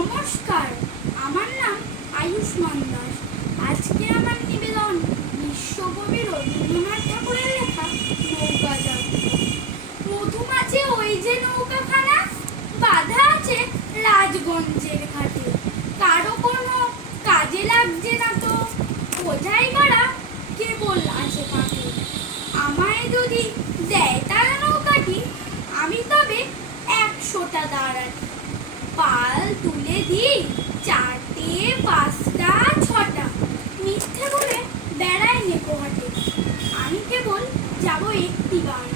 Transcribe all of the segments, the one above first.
নমস্কার, আমার নাম আয়ুষ্মান দাস। আজকে আমার নিবেদন বিশ্বকবি রবীন্দ্রনাথ ঠাকুরের লেখা নৌকা যাত্রা। মধুমাছি ওই যে নৌকাখানা বাঁধা আছে রাজগঞ্জের ঘাটে, কারো কোনো কাজে লাগছে না তো, বোঝাই করা কেবল আছে কাকে। আমায় যদি দেয় তারা নৌকাটি, আমি তবে 100টা দাঁড়াটি। পাল তুলে দিই 4টে 5টা 6টা, মিথ্যে বলে বেড়াই নেকো হাটে। আমি কেবল যাব একটিবার,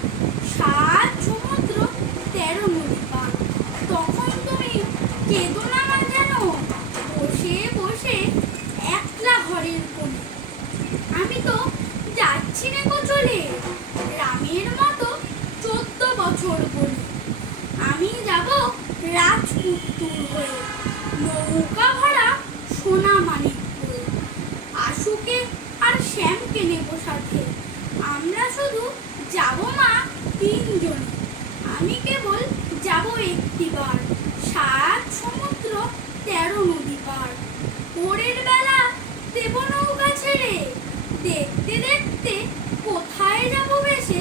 7 সমুদ্র 13 নদী পার। তখন তুমি কেঁদো না মা যেন, বসে বসে একলা ঘরের কোণে। আমি তো যাচ্ছি নেকো চলে, রামের মতো 14 বছর বলে। আমি যাব রাজপুত্তুর হয়ে, নৌকা ভরা সোনা মানিক করে। আশুকে আর শ্যামকে নেব সাথে, আমরা শুধু যাব মা 3 জনে। আমি কেবল যাব একটিবার, 7 সমুদ্র 13 নদী পার। ভোরের বেলা দেব নৌকা ছেড়ে, দেখতে দেখতে কোথায় যাব ভেসে